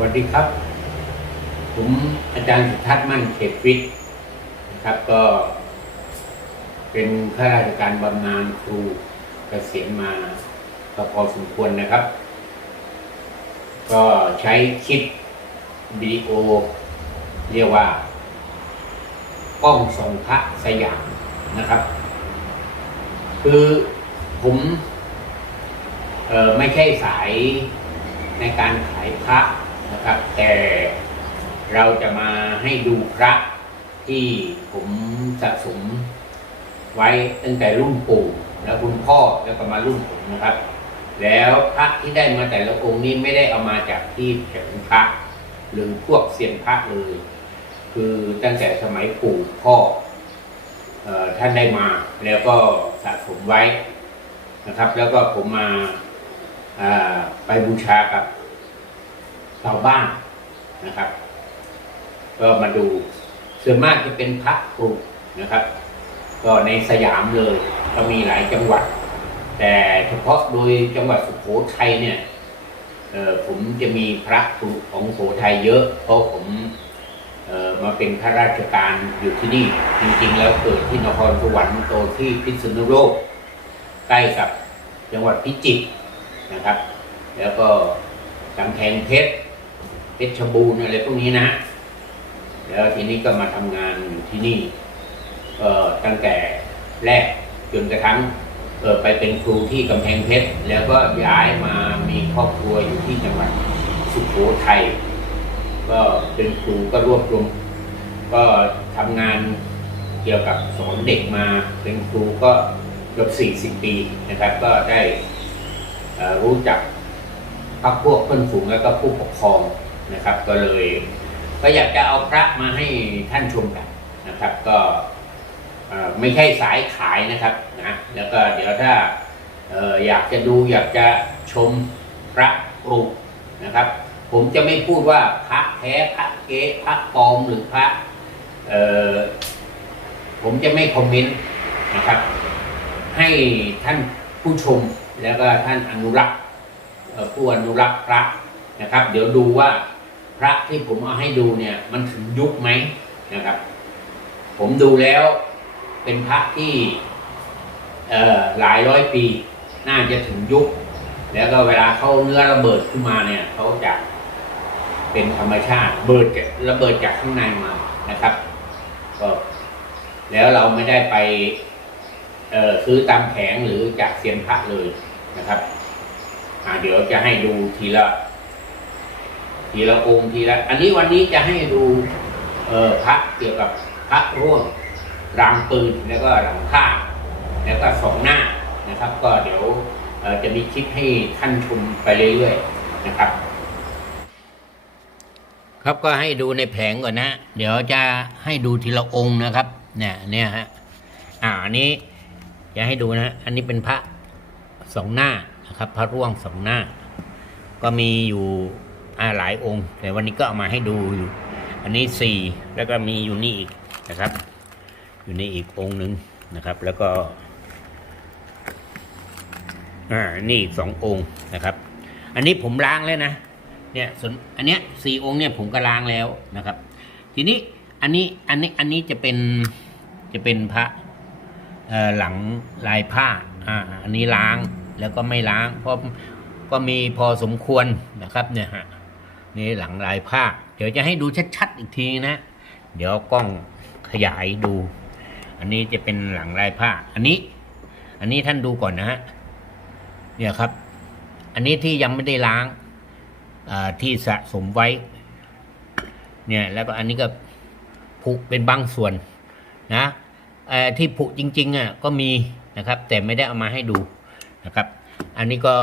วัสดีครับ ผมอาจารย์สุทัศน์มั่นเขตวิทย์นะครับก็ เป็นข้าราชการบำนาญครูเกษียณมาพอสมควรนะครับ ก็ใช้คลิปวิดีโอ เรียกว่ากล้องส่องพระสยามนะครับ คือผมออไม่ใช่สายในการขายพระ นะครับ แต่เราจะมาให้ดูพระที่ผมสะสมไว้ตั้งแต่รุ่นปู่แล้วคุณพ่อแล้วก็มารุ่นผมนะครับ แล้วพระที่ได้มาแต่ละองค์นี้ไม่ได้เอามาจากที่แผงพระหรือพวกเซียนพระเลย คือตั้งแต่สมัยปู่พ่อออท่านได้มาแล้วก็สะสมไว้นะครับ แล้วก็ผมมาอ่าไปบูชากับ ชาวบ้านนะครับ ก็มาดูส่วนมากจะเป็นพระปลูกนะครับ ก็ในสยามเลยก็มีหลายจังหวัด แต่เฉพาะโดยจังหวัดสุโขทัยเนี่ยผมจะมีพระปลูกของสุโขทัยเยอะ เพราะผมมาเป็นข้าราชการอยู่ที่นี่ จริงๆ แล้วเกิดที่นครสวรรค์โตที่พิษณุโลกใกล้กับจังหวัดพิจิตรนะครับ แล้วก็กำแพงเพชร เพชรบูรณ์อะไรพวกนี้นะ แล้วทีนี้ก็มาทำงานอยู่ที่นี่เอ่อตั้งแต่แรกจนกระทั่งเออไปเป็นครูที่กำแพงเพชรแล้วก็ย้ายมามีครอบครัวอยู่ที่จังหวัดสุโขทัยก็เป็นครูก็รวบรวมก็ทำงานเกี่ยวกับสอนเด็กมาเป็นครูก็เกือบ40 ปีนะครับ ก็ได้รู้จักพักพวกเพื่อนฝูงแล้วก็ผู้ปกครอง นะครับ ก็เลยก็อยากจะเอาพระมาให้ท่านชมกันนะครับ ก็ไม่ใช่สายขายนะครับนะแล้วก็เดี๋ยวถ้าออยากจะดูอยากจะชมพระปลูกนะครับ ผมจะไม่พูดว่าพระแท้พระเก๊พระปลอมหรือพระผมจะไม่คอมเมนต์นะครับ ให้ท่านผู้ชมแล้วก็ท่านอนุรักษ์ผู้อนุรักษ์พระนะครับ เดี๋ยวดูว่า พระที่ผมเอาให้ดูเนี่ย มันถึงยุคไหมนะครับ ผมดูแล้วเป็นพระที่หลายร้อยปี น่าจะถึงยุค แล้วก็เวลาเขาเนื้อระเบิดขึ้นมาเนี่ยเขาจะเป็นธรรมชาติเบิดระเบิดจากข้างในมานะครับก็แล้วเราไม่ได้ไปซื้อตามแผงหรือจากเซียนพระเลยนะครับเดี๋ยวจะให้ดูทีละ ทีละองค์ทีละ อันนี้วันนี้จะให้ดูเออพระเกี่ยวกับพระร่วงรางปืนแล้วก็หลังผ้าแล้วก็สองหน้านะครับ ก็เดี๋ยวจะมีคลิปให้ท่านชมไปเรื่อยๆนะครับ ครับก็ให้ดูในแผงก่อนนะ เดี๋ยวจะให้ดูทีละองค์นะครับ เนี่ยเนี่ยฮะอ่าอันนี้จะให้ดูนะ อันนี้เป็นพระสองหน้านะครับ พระร่วงสองหน้า ก็มีอยู่ หลายองค์ แต่วันนี้ก็เอามาให้ดูอยู่ อันนี้สี่แล้วก็มีอยู่นี่อีกนะครับ อยู่นี่อีกองค์หนึ่งนะครับ แล้วก็อ่านี่สององค์นะครับ อันนี้ผมล้างแล้วนะเนี่ยส่วนอันเนี้ยสี่องค์เนี่ยผมก็ล้างแล้วนะครับ ทีนี้อันนี้อันนี้อันนี้จะเป็นจะเป็นพระเออหลังลายผ้าอ่าอันนี้ล้างแล้วก็ไม่ล้างเพราะก็มีพอสมควรนะครับเนี่ยฮะ นี่หลังลายผ้า เดี๋ยวจะให้ดูชัดๆอีกทีนะ เดี๋ยวกล้องขยายดู อันนี้จะเป็นหลังลายผ้า อันนี้ อันนี้ท่านดูก่อนนะฮะเนี่ยครับ อันนี้ที่ยังไม่ได้ล้างที่สะสมไว้ เนี่ยแล้วก็อันนี้ก็ผุเป็นบางส่วนนะที่ผุจริงๆอะก็มีนะครับ แต่ไม่ได้เอามาให้ดูนะครับ อันนี้ก็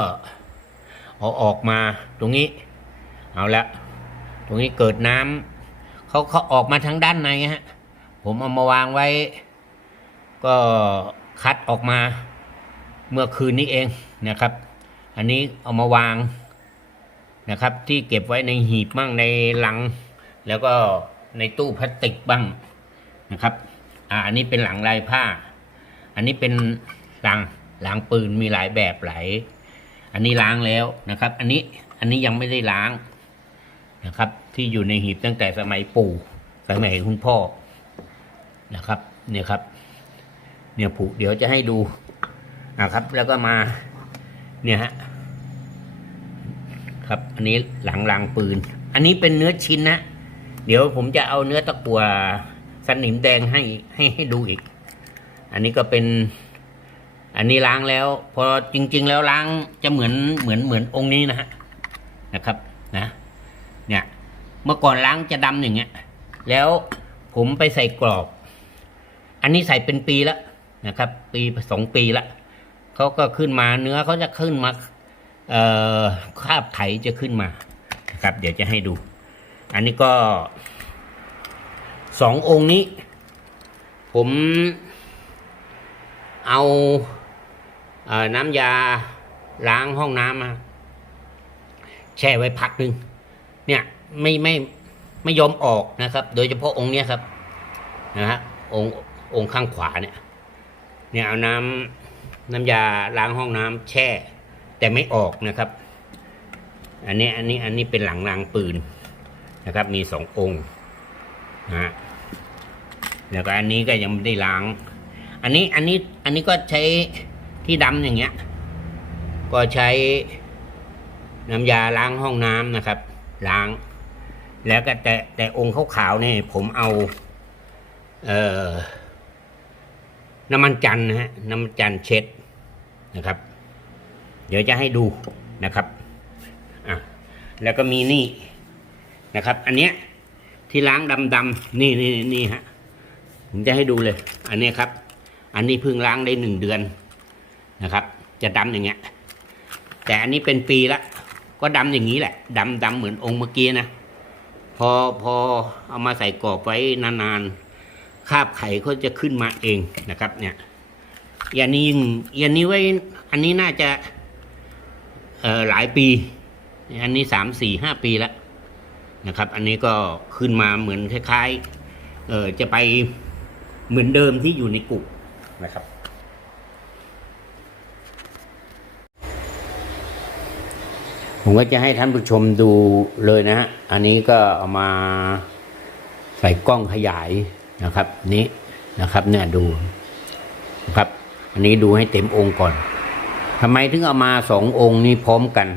เอาออกมาตรงนี้ เอาละตรงนี้เกิดน้ำเขาเขาออกมาทางด้านในฮะผมเอามาวางไว้ ก็คัดออกมาเมื่อคืนนี้เองนะครับ อันนี้เอามาวางนะครับ ที่เก็บไว้ในหีบบ้างในลัง แล้วก็ในตู้พลาสติกบ้างนะครับ อ่าอันนี้เป็นหลังลายผ้า อันนี้เป็นหลังหล้างปืนมีหลายแบบหลายอันนี้ล้างแล้วนะครับ อันนี้อันนี้ยังไม่ได้ล้าง นะครับ ที่อยู่ในหีบตั้งแต่สมัยปู่สมัยคุณพ่อนะครับ เนี่ยครับ เนี่ยผูเดี๋ยวจะให้ดูนะครับ แล้วก็มา เนี่ยฮะครับ อันนี้หลังรางปืน อันนี้เป็นเนื้อชิ้นนะเดี๋ยวผมจะเอาเนื้อตะกัวสนิมแดงให้ให้ให้ดูอีก อันนี้ก็เป็น อันนี้ล้างแล้ว พอจริง ๆ แล้วล้างจะเหมือนเหมือนเหมือนองค์นี้นะฮะนะครับ นะ เมื่อก่อนล้างจะดำอย่างเงี้ย แล้วผมไปใส่กรอบ อันนี้ใส่เป็นปีแล้วนะครับ ปีสองปีละเขาก็ขึ้นมาเนื้อเขาจะขึ้นมาเอ่อคราบไถจะขึ้นมานะครับ เดี๋ยวจะให้ดู อันนี้ก็สององค์นี้ ผมเอาเออน้ำยาล้างห้องน้ำมาแช่ไว้พักหนึ่งเนี่ย ไม่ไม่ไม่ยอมออกนะครับ โดยเฉพาะองค์เนี้ยครับนะฮะองค์องค์ข้างขวาเนี่ยเนี่ยเอาน้ำน้ำยาล้างห้องน้ำแช่ แต่ไม่ออกนะครับ อันนี้อันนี้อันนี้เป็นหลังรางปืนนะครับ มีสององค์นะฮะแล้วก็อันนี้ก็ยังไม่ได้ล้าง อันนี้อันนี้อันนี้ก็ใช้ที่ดำอย่างเงี้ย ก็ใช้น้ำยาล้างห้องน้ำนะครับ ล้าง แล้วก็แต่แต่องค์ขาวๆเนี่ยผมเอาเอ่อน้ำมันจันนะฮะน้ำมันจันเช็ดนะครับ เดี๋ยวจะให้ดูนะครับอะแล้วก็มีนี่นะครับ อันเนี้ยที่ล้างดำๆนี่นี่นี่ฮะผมจะให้ดูเลย อันนี้ครับ อันนี้เพิ่งล้างได้หนึ่งเดือนนะครับ จะดำอย่างเงี้ยแต่อันนี้เป็นปีละก็ดำอย่างนี้แหละดำดำเหมือนองค์เมื่อกี้นะ พอพอเอามาใส่กรอบไว้นานๆคราบไข่เขาจะขึ้นมาเองนะครับ เนี่ยอย่างนี้อย่างนี้ไว้อันนี้น่าจะเอ่อหลายปี อันนี้สามสี่ห้าปีแล้วนะครับ อันนี้ก็ขึ้นมาเหมือนคล้ายๆเออจะไปเหมือนเดิมที่อยู่ในกุกนะครับ ผมก็จะให้ท่านผู้ชมดูเลยนะฮะอันนี้ก็เอามาใส่กล้องขยายนะครับ นี้นะครับ เนี่ยดูนะครับ อันนี้ดูให้เต็มองค์ก่อนทำไมถึงเอามาสององค์นี้พร้อมกัน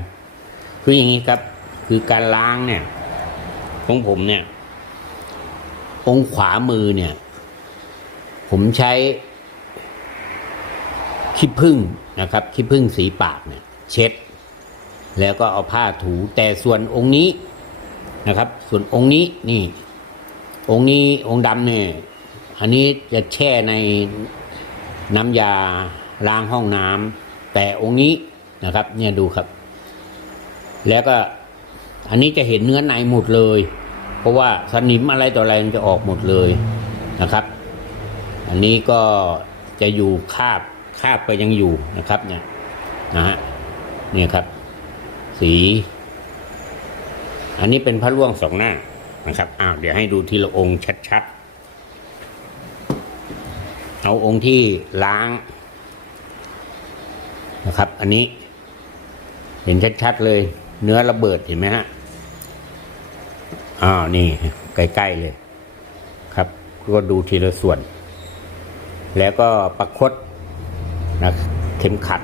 คืออย่างนี้ครับ คือการล้างเนี่ย ของผมเนี่ย องค์ขวามือเนี่ย ผมใช้ขี้ผึ้งนะครับขี้ผึ้งสีปากเนี่ย เช็ด แล้วก็เอาผ้าถูแต่ส่วนองค์นี้นะครับ ส่วนองค์นี้นี่ องค์นี้องค์ดำเนี่ยอันนี้จะแช่ในน้ำยาล้างห้องน้ำแต่องค์นี้นะครับ เนี่ยดูครับ แล้วก็อันนี้จะเห็นเนื้อในหมดเลย เพราะว่าสนิมอะไรต่ออะไรมันจะออกหมดเลยนะครับ อันนี้ก็จะอยู่คาบคาบก็ยังอยู่นะครับ เนี่ยนะฮะเนี่ยครับ สี อันนี้เป็นพระร่วงสองหน้านะครับอ้าวเดี๋ยวให้ดูทีละองค์ชัดๆ เอาองค์ที่ล้างนะครับ อันนี้ เห็นชัดๆเลย เนื้อระเบิดเห็นไหมฮะอ้าวนี่ใกล้ๆเลยครับ ก็ดูทีละส่วน แล้วก็ประคตนะเข็มขัด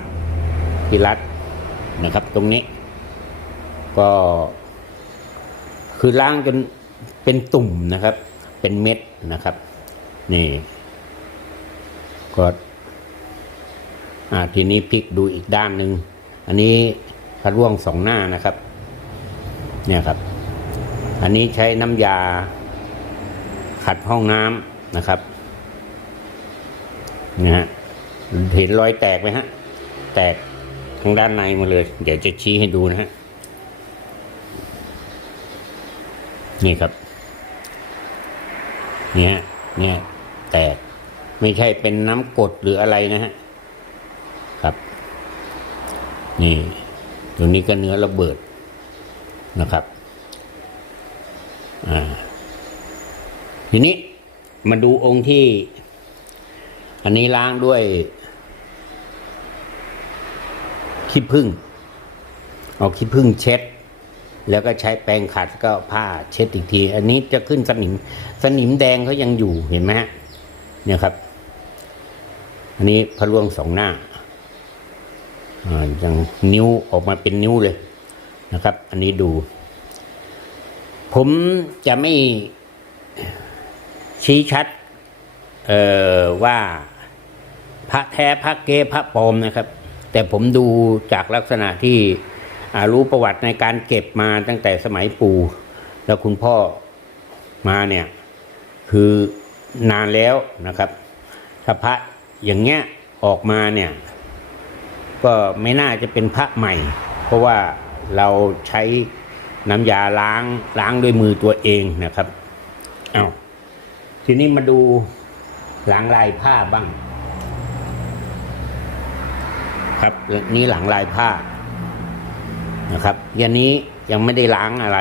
ที่รัดนะครับตรงนี้ ก็ คือล้างจนเป็นตุ่มนะครับ เป็นเม็ดนะครับ นี่ก็ทีนี้พลิกดูอีกด้านหนึ่งอันนี้พระร่วงสองหน้านะครับ เนี่ยครับ อันนี้ใช้น้ำยาขัดห้องน้ำนะครับนะฮะเห็นรอยแตกไหมฮะ แตกทางด้านในมาเลย เดี๋ยวจะชี้ให้ดูนะฮะ นี่ครับ เนี่ยเนี่ย แตก ไม่ใช่เป็นน้ำกรดหรืออะไรนะฮะ ครับ นี่ ตรงนี้ก็เนื้อระเบิดนะครับ อ่า ทีนี้มาดูองค์ที่ อันนี้ล้างด้วยขี้ผึ้งเอาขี้ผึ้งเช็ด แล้วก็ใช้แปรงขัดก็ผ้าเช็ดอีกที อันนี้จะขึ้นสนิมสนิมแดงเขายังอยู่เห็นไหมเนี่ยครับ อันนี้พระร่วงสองหน้าอ่ายังนิ้วออกมาเป็นนิ้วเลยนะครับ อันนี้ดู ผมจะไม่ชี้ชัดเอ่อว่าพระแท้พระเก๊พระปลอมนะครับ แต่ผมดูจากลักษณะที่ รู้ประวัติในการเก็บมาตั้งแต่สมัยปู่แล้วคุณพ่อมาเนี่ยคือนานแล้วนะครับถ้าพระอย่างเงี้ยออกมาเนี่ยก็ไม่น่าจะเป็นพระใหม่ เพราะว่าเราใช้น้ำยาล้างล้างด้วยมือตัวเองนะครับเอา้าทีนี้มาดูหลังลายผ้าบ้าง ครับนี่หลังลายผ้า นะครับยันนี้ยังไม่ได้ล้างอะไร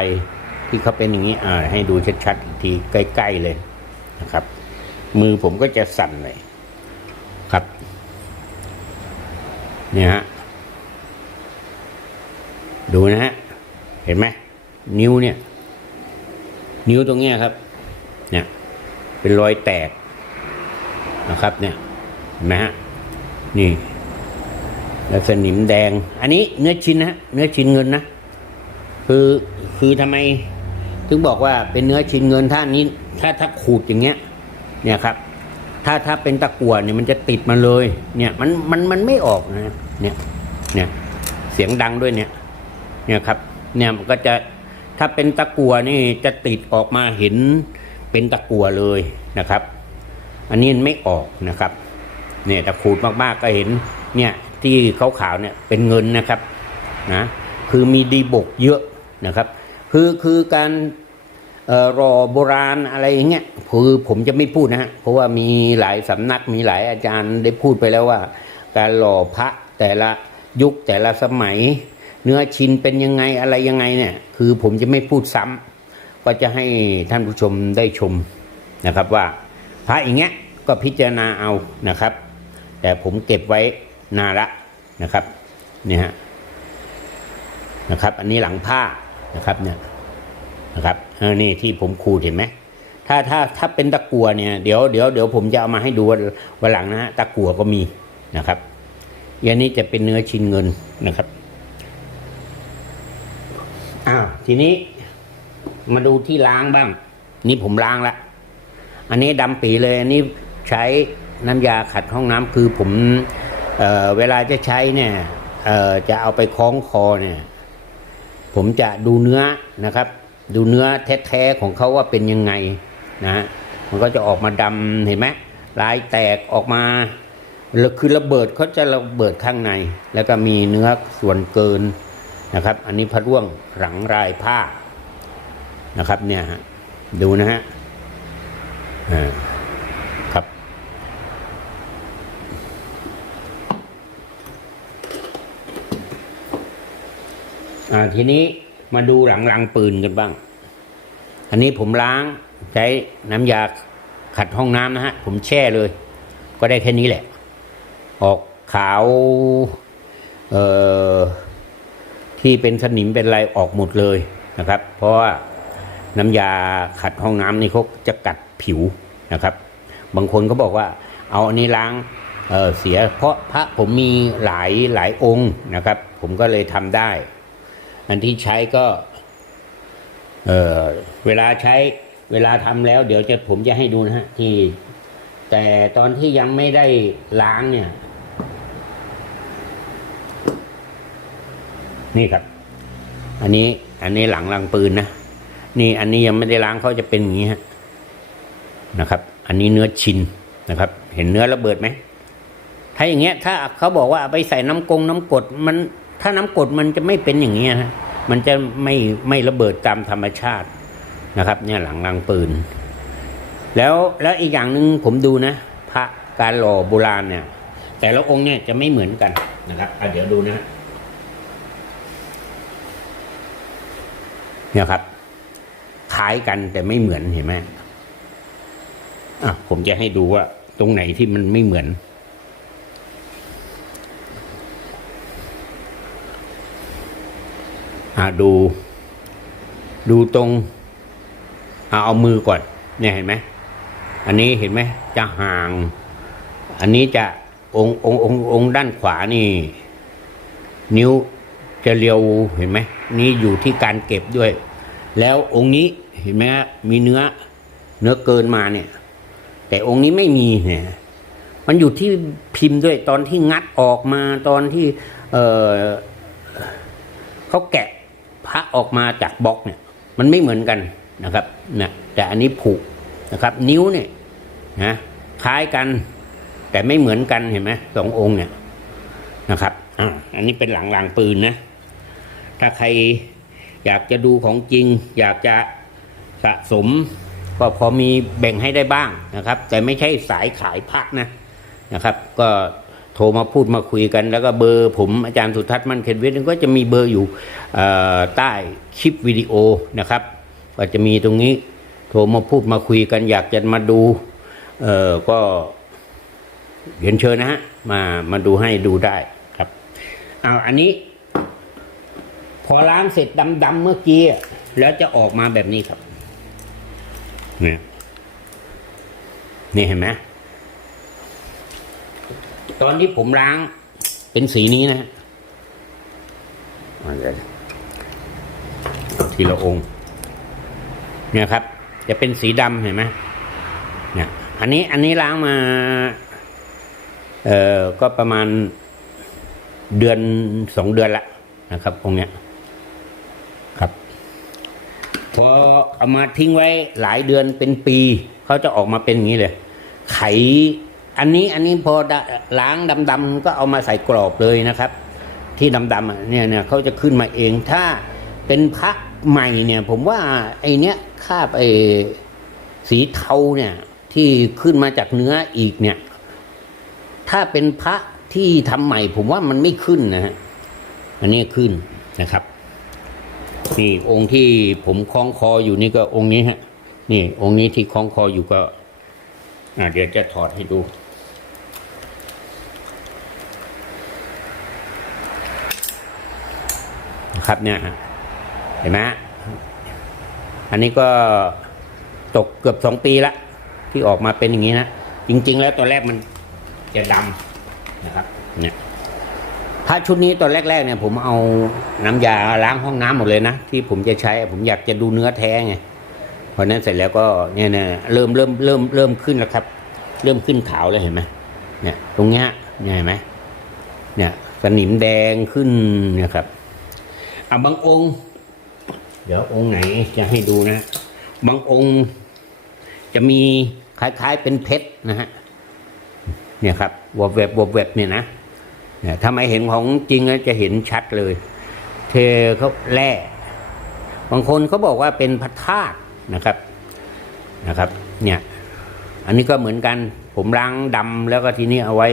ที่เขาเป็นอย่างนี้อ่าให้ดูชัดๆอีกทีใกล้ๆเลยนะครับ มือผมก็จะสั่นเลยครับ เนี่ยฮะดูนะฮะเห็นไหมนิ้วเนี่ย นิ้วตรงเนี้ยครับ เนี่ย เป็นรอยแตกนะครับ เนี่ยเห็นไหมฮะนี่ แล้วสนิมแดง อันนี้เนื้อชิ้นนะเนื้อชิ้นเงินนะ คือคือทำไม ถึงบอกว่าเป็นเนื้อชิ้นเงินถ้านี้ ถ้าถ้าขูดอย่างเงี้ย เนี่ยครับ ถ้าถ้าเป็นตะกั่วเนี่ยมันจะติดมาเลย เนี่ยมันมันมันไม่ออกนะเนี่ยเนี่ยเสียงดังด้วยเนี่ย เนี่ยครับ เนี่ยมันก็จะถ้าเป็นตะกั่วนี่จะติดออกมาเห็นเป็นตะกั่วเลยนะครับ อันนี้ไม่ออกนะครับ เนี่ยแต่ขูดมากๆก็เห็น เนี่ย ที่ขาวๆเนี่ยเป็นเงินนะครับนะคือมีดีบกเยอะนะครับคือคือการอ่อรอโบราณอะไรอย่างเงี้ยคือผมจะไม่พูดนะฮะเพราะว่ามีหลายสำนักมีหลายอาจารย์ได้พูดไปแล้วว่า การหล่อพระแต่ละยุคแต่ละสมัย เนื้อชิ้นเป็นยังไงอะไรยังไงเนี่ยคือผมจะไม่พูดซ้ำก็จะให้ท่านผู้ชมได้ชมนะครับว่าพระอย่างเงี้ยก็พิจารณาเอานะครับ แต่ผมเก็บไว้ นาละนะครับเนี่ยฮะนะครับ อันนี้หลังผ้านะครับเนี่ยนะครับเออนี่ที่ผมขูดเห็นไหมถ้าถ้าถ้าเป็นตะกัวเนี่ยเดี๋ยวเดี๋ยวเดี๋ยวผมจะเอามาให้ดูวันวันหลังนะฮะตะกัวก็มีนะครับอันนี้จะเป็นเนื้อชิ้นเงินนะครับอ้าวทีนี้มาดูที่ล้างบ้าง นี่ผมล้างละอันนี้ดำปีเลยอันนี้ใช้น้ำยาขัดห้องน้ำคือผม เเวลาจะใช้เนี่ยจะเอาไปคล้องคอเนี่ยผมจะดูเนื้อนะครับ ดูเนื้อแท้ๆของเขาว่าเป็นยังไงนะมันก็จะออกมาดำเห็นไหมลายแตกออกมาแล้วคือระเบิดเขาจะระเบิดข้างใน แล้วก็มีเนื้อส่วนเกินนะครับ อันนี้พระร่วงหลังรายผ้านะครับเนี่ยดูนะฮะอ่าครับ อ่าทีนี้มาดูหลังลังปืนกันบ้าง อันนี้ผมล้างใช้น้ำยาขัดห้องน้ำนะฮะ ผมแช่เลย ก็ได้แค่นี้แหละ ออกขาว เอ่อ ที่เป็นสนิมเป็นอะไรออกหมดเลยนะครับ เพราะว่าน้ำยาขัดห้องน้ำนี่เขาจะกัดผิวนะครับ บางคนก็บอกว่า เอาอันนี้ล้างเเสีย เพราะพระผมมีหลายหลายองค์นะครับ ผมก็เลยทำได้ อันที่ใช้ก็เออเวลาใช้เวลาทำแล้ว เดี๋ยวจะผมจะให้ดูนะฮะที่ แต่ตอนที่ยังไม่ได้ล้างเนี่ย นี่ครับ อันนี้อันนี้หลังลังปืนนะนี่อันนี้ยังไม่ได้ล้างเขาจะเป็นอย่างนี้ฮะนะครับ อันนี้เนื้อชินนะครับ เห็นเนื้อระเบิดไหมถ้าอย่างเงี้ย ถ้าเขาบอกว่าไปใส่น้ำกงน้ำกรดมัน ถ้าน้ำกดมันจะไม่เป็นอย่างเงี้ยฮะมันจะไม่ไม่ระเบิดตามธรรมชาตินะครับ เนี่ยหลังลังปืน แล้วแล้วอีกอย่างหนึ่งผมดูนะ พระการหล่อโบราณเนี่ย แต่ละองค์เนี่ยจะไม่เหมือนกันนะครับอะเดี๋ยวดูนะฮะเนี่ยครับคล้ายกันแต่ไม่เหมือนเห็นไหมอะผมจะให้ดูว่า ตรงไหนที่มันไม่เหมือน อะ ดู ดูตรงเอาเอามือก่อน เนี่ยเห็นไหม อันนี้เห็นไหม จะห่าง อันนี้จะองค์องค์องค์องค์ด้านขวานี่ นิ้วจะเรียวเห็นไหมนี่อยู่ที่การเก็บด้วย แล้วองค์นี้เห็นไหมฮะมีเนื้อ เนื้อเกินมาเนี่ย แต่องค์นี้ไม่มีเนี่ยมันอยู่ที่พิมพ์ด้วยตอนที่งัดออกมาตอนที่ เออเขาแกะ พระออกมาจากบล็อกเนี่ยมันไม่เหมือนกันนะครับนะแต่อันนี้ผูกนะครับ นิ้วเนี่ยนะคล้ายกัน แต่ไม่เหมือนกันเห็นไหมสององค์เนี่ยนะครับอ่าอันนี้เป็นหลังหลังปืนนะ ถ้าใครอยากจะดูของจริง อยากจะสะสม ก็พอมีแบ่งให้ได้บ้างนะครับ แต่ไม่ใช่สายขายพระนะนะครับ ก็ โทรมาพูดมาคุยกัน แล้วก็เบอร์ผมอาจารย์สุทัศน์มั่นเคนวิทย์ก็จะมีเบอร์อยู่ใต้คลิปวิดีโอนะครับก็จะมีตรงนี้โทรมาพูดมาคุยกันอยากจะมาดูเออก็เรียนเชิญนะฮะมามาดูให้ดูได้ครับเอาอันนี้ พอล้างเสร็จดำๆเมื่อกี้แล้วจะออกมาแบบนี้ครับเนี่ยนี่เห็นไหม ตอนที่ผมล้างเป็นสีนี้นะฮะทีละองค์ เนี่ยครับ จะเป็นสีดำเห็นไหมเนี่ยอันนี้อันนี้ล้างมา เอ่อก็ประมาณเดือนสองเดือนละนะครับองค์เนี้ยครับ พอเอามาทิ้งไว้หลายเดือนเป็นปี เขาจะออกมาเป็นอย่างนี้เลย ไข อันนี้อันนี้พอล้างดำๆก็เอามาใส่กรอบเลยนะครับ ที่ดำๆเนี่ยเนี่ยเขาจะขึ้นมาเองถ้าเป็นพระใหม่เนี่ย ผมว่าไอเนี้ยคาบไอสีเทาเนี่ย ที่ขึ้นมาจากเนื้ออีกเนี่ย ถ้าเป็นพระที่ทำใหม่ ผมว่ามันไม่ขึ้นนะฮะอันนี้ขึ้นนะครับนี่องค์ที่ผมคล้องคออยู่นี่ก็องค์นี้ฮะ นี่องค์นี้ที่คล้องคออยู่ก็อ่าเดี๋ยวจะถอดให้ดู นะครับเนี่ยเห็นไหมฮะอันนี้ก็ตกเกือบสองปีละที่ออกมาเป็นอย่างนี้นะจริง ๆ แล้วตอนแรกมันจะดำนะครับเนี่ยถ้าชุดนี้ตอนแรก ๆ เนี่ย ผมเอาน้ำยาล้างห้องน้ำหมดเลยนะที่ผมจะใช้ ผมอยากจะดูเนื้อแท้ไงพอนั้นเสร็จแล้วก็เนี่ยเนี่ยเริ่มเริ่มเริ่มเริ่มขึ้นแล้วครับ เริ่มขึ้นขาวแล้วเห็นไหมเนี่ย ตรงเนี้ยเนี่ยเห็นไหมเนี่ยสนิมแดงขึ้นนี่ยครับ อะบางองค์ เดี๋ยวองค์ไหนจะให้ดูนะ บางองค์จะมีคล้ายๆเป็นเพชรนะฮะ เนี่ยครับวบแวบวบแวบเนี่ยนะเนี่ยถ้าไม่เห็นของจริงแล้วจะเห็นชัดเลย เทเขาแร่บางคนเขาบอกว่าเป็นพระธาตุนะครับนะครับ เนี่ย อันนี้ก็เหมือนกันผมล้างดำแล้วก็ทีนี้เอาไว้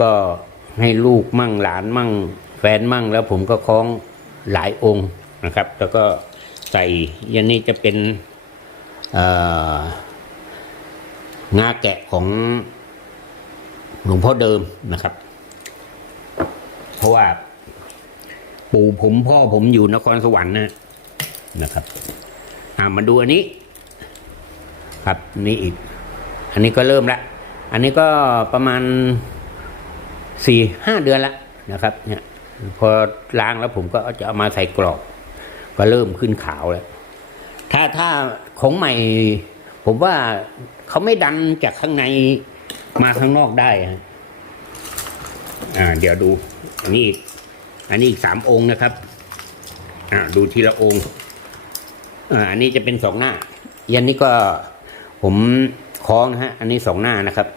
ก็ให้ลูกมั่งหลานมั่ง แฟนมั่งแล้วผมก็คล้อง หลายองค์นะครับ แล้วก็ใส่ยันนี้จะเป็นงาแกะของหลวงพ่อเดิมนะครับ เพราะว่า ปู่ผมพ่อผมอยู่นครสวรรค์นะนะครับามาดูอันนี้ ครับนี่อีก อันนี้ก็เริ่มละอันนี้ก็ประมาณสี่ห้าเดือนละนะครับ เนี่ย พอล้างแล้วผมก็จะเอามาใส่กรอบ ก็เริ่มขึ้นขาวแล้ว ถ้าถ้าของใหม่ ผมว่าเขาไม่ดันจากข้างในมาข้างนอกได้ฮะอ่า เดี๋ยวดู อันนี้อีกอันนี้อีกสามองค์นะครับ อ่า ดูทีละองค์อ่าอันนี้จะเป็นสองหน้ายันนี้ก็ผมคล้องนะฮะ อันนี้สองหน้านะครับ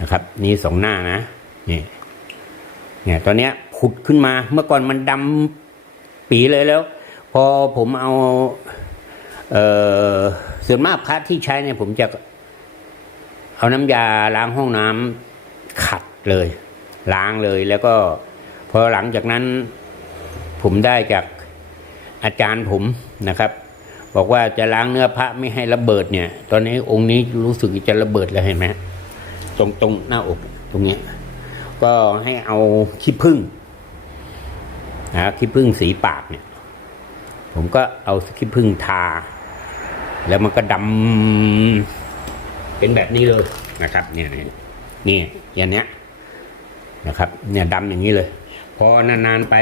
นะครับ นี่สองหน้านะนี่ เนี่ยตอนเนี้ยผุดขึ้นมาเมื่อก่อนมันดำปีเลยแล้ว พอผมเอาเออส่วนมากพระที่ใช้เนี่ยผมจะเอาน้ำยาล้างห้องน้ำขัดเลย ล้างเลยแล้วก็พอหลังจากนั้นผมได้จากอาจารย์ผมนะครับ บอกว่าจะล้างเนื้อพระไม่ให้ระเบิดเนี่ย ตอนนี้องค์นี้รู้สึกจะระเบิดแล้วเห็นไหมตรงตรงหน้าอกตรงเนี้ย ก็ให้เอาขี้ผึ้งนะขี้ผึ้งสีปากเนี่ย ผมก็เอาสกิพึ่งทา แล้วมันก็ดำเป็นแบบนี้เลยนะครับ เนี่ยนี่อย่างเนี้ยนะครับ เนี่ยดำอย่างนี้เลย พอนานๆไป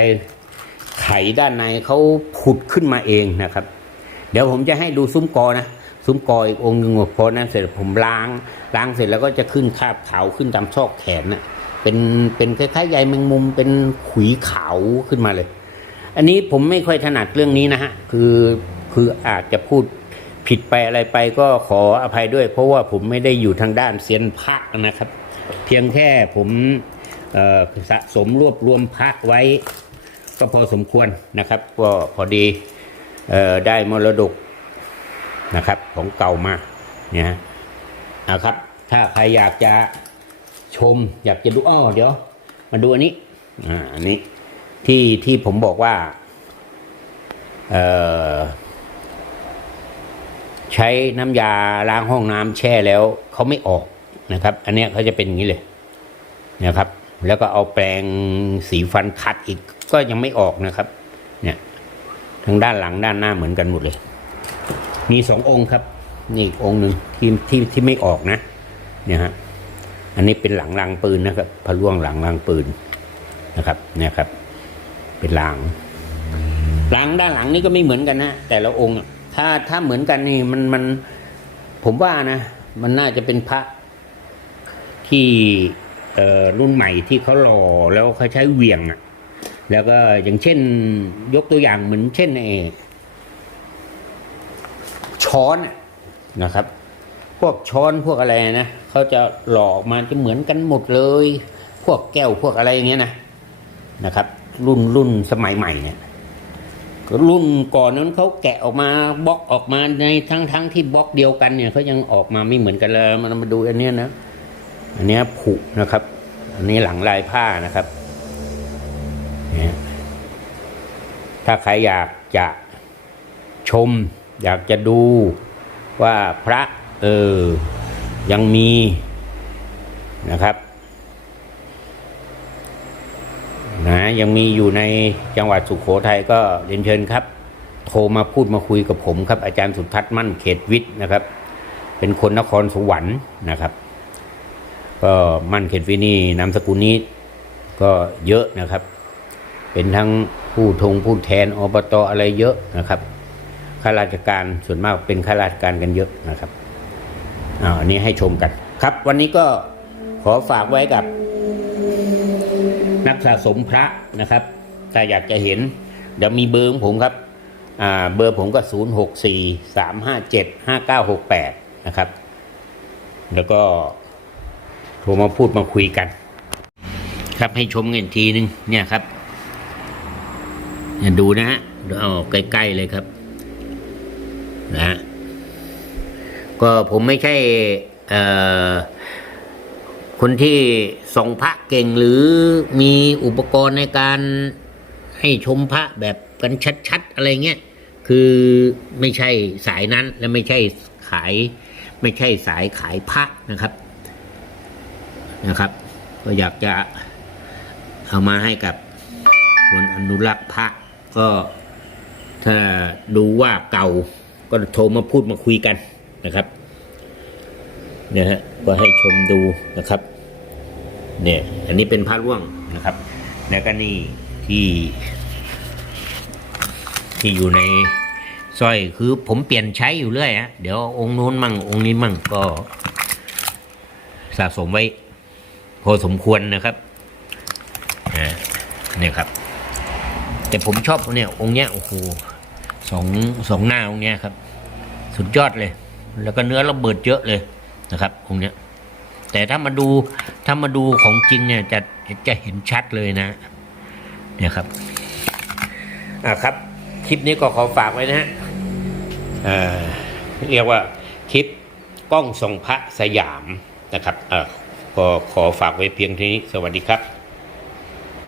ไข่ด้านในเขาผุดขึ้นมาเองนะครับ เดี๋ยวผมจะให้ดูซุ้มกอนะซุ้มกออีกองค์หนึ่งพอนั้นเสร็จผมล้าง ล้างเสร็จแล้วก็จะขึ้นคาบขาวขึ้นตามซอกแขนน่ะ เป็นเป็นคล้ายๆใยแมงมุมเป็นขุยขาวขึ้นมาเลย อันนี้ผมไม่ค่อยถนัดเรื่องนี้นะฮะคือคืออาจจะพูดผิดไปอะไรไปก็ขออภัยด้วย เพราะว่าผมไม่ได้อยู่ทางด้านเซียนพระนะครับ เพียงแค่ผมสะสมรวบรวมพระไว้ ก็พอสมควรนะครับ ก็พอดีอได้มรดกนะครับของเก่ามาเนี่ยฮะครับ ถ้าใครอยากจะ ชม อยากจะดูอ้อเดี๋ยว มาดูอันนี้อ่าอันนี้ที่ที่ผมบอกว่าเอ่อใช้น้ำยาล้างห้องน้ำแช่แล้วเขาไม่ออกนะครับ อันเนี้ยเขาจะเป็นอย่างนี้เลยนะครับ แล้วก็เอาแปรงสีฟันขัดอีกก็ยังไม่ออกนะครับ เนี่ยทั้งด้านหลังด้านหน้าเหมือนกันหมดเลย มีสององค์ครับ นี่อีกองค์หนึ่งที่ที่ที่ไม่ออกนะ เนี่ยฮะ อันนี้เป็นหลังรางปืนนะครับพะล่วงหลังรางปืนนะครับเนี่ยครับ เป็นรางรางด้านหลังนี่ก็ไม่เหมือนกันนะแต่ละองค์ ถ้าถ้าเหมือนกันนี่มันมันผมว่านะ มันน่าจะเป็นพระที่เอ่อรุ่นใหม่ที่เขาหล่อแล้วเขาใช้เวียงอะแล้วก็อย่างเช่น ยกตัวอย่างเหมือนเช่นไอช้อนนะครับ พวกช้อนพวกอะไรนะ เขาจะหล่อออกมาจะเหมือนกันหมดเลย พวกแก้วพวกอะไรอย่างเงี้ยนะนะครับ รุ่นรุ่นสมัยใหม่เนี่ยรุ่นก่อนนั้นเขาแกะออกมาบล็อกออกมาในทั้งทั้งที่บล็อกเดียวกันเนี่ยเขายังออกมาไม่เหมือนกันเลยมันมาดูอันเนี้ยนะอันเนี้ยผุนะครับ อันนี้หลังลายผ้านะครับเนี่ยถ้าใครอยากจะชม อยากจะดูว่าพระเออ ยังมีนะครับนะยังมีอยู่ในจังหวัดสุขโขทัยก็เรียนเชิญครับ โทรมาพูดมาคุยกับผมครับ อาจารย์สุทัศน์มั่นเขตวิทย์นะครับ เป็นคนนครสวรรค์นะครับ ก็มั่นเขตวิทย์นี่นามสกุลนี้ก็เยอะนะครับ เป็นทั้งผู้ทงผู้แทนอบตอะไรเยอะนะครับข้าราชการส่วนมากเป็นข้าราชการกันเยอะนะครับ อ่าอันนี้ให้ชมกันครับ วันนี้ก็ขอฝากไว้กับ นักสะสมพระนะครับถ้าอยากจะเห็น เดี๋ยวมีเบอร์ของผมครับเบอร์ผมก็ 0 6 4 3 5 7 5 9 6 8 นะครับ แล้วก็โทรมาพูดมาคุยกัน ครับให้ชมเงินทีนึงเนี่ยครับเนี่ยดูนะฮะเดี๋ยวเอาใกล้ ๆ เลยครับ นะฮะ ก็ผมไม่ใช่คนที่ส่องพระเก่งหรือมีอุปกรณ์ในการให้ชมพระแบบกันชัดๆ อะไรเงี้ย คือไม่ใช่สายนั้นและไม่ใช่ขาย ไม่ใช่สายขายพระนะครับนะครับ ก็อยากจะเอามาให้กับคนอนุรักษ์พระก็ถ้าดูว่าเก่าก็โทรมาพูดมาคุยกัน นะครับเนี่ยฮะก็ให้ชมดูนะครับ เนี่ย อันนี้เป็นผ้าร่วงนะครับ แล้วก็นี่ที่ ที่อยู่ในสร้อยคือผมเปลี่ยนใช้อยู่เรื่อยฮะเดี๋ยวองค์นู้นมั่งองค์นี้มั่งก็ สะสมไว้ พอสมควรนะครับอ่าเนี่ยครับ แต่ผมชอบเนี่ย องค์เนี้ยโอ้โหสองสองหน้าองค์เนี้ยครับ สุดยอดเลย แล้วก็เนื้อระเบิดเยอะเลยนะครับองค์เนี้ยแต่ถ้ามาดูถ้ามาดูของจริงเนี่ยจะจะเห็นชัดเลยนะเนี่ยครับอ่าครับคลิปนี้ก็ขอฝากไว้นะฮะเอ่อเรียกว่าคลิปกล้องส่องพระสยามนะครับอ่อก็ขอฝากไว้เพียงเท่านี้สวัสดีครับ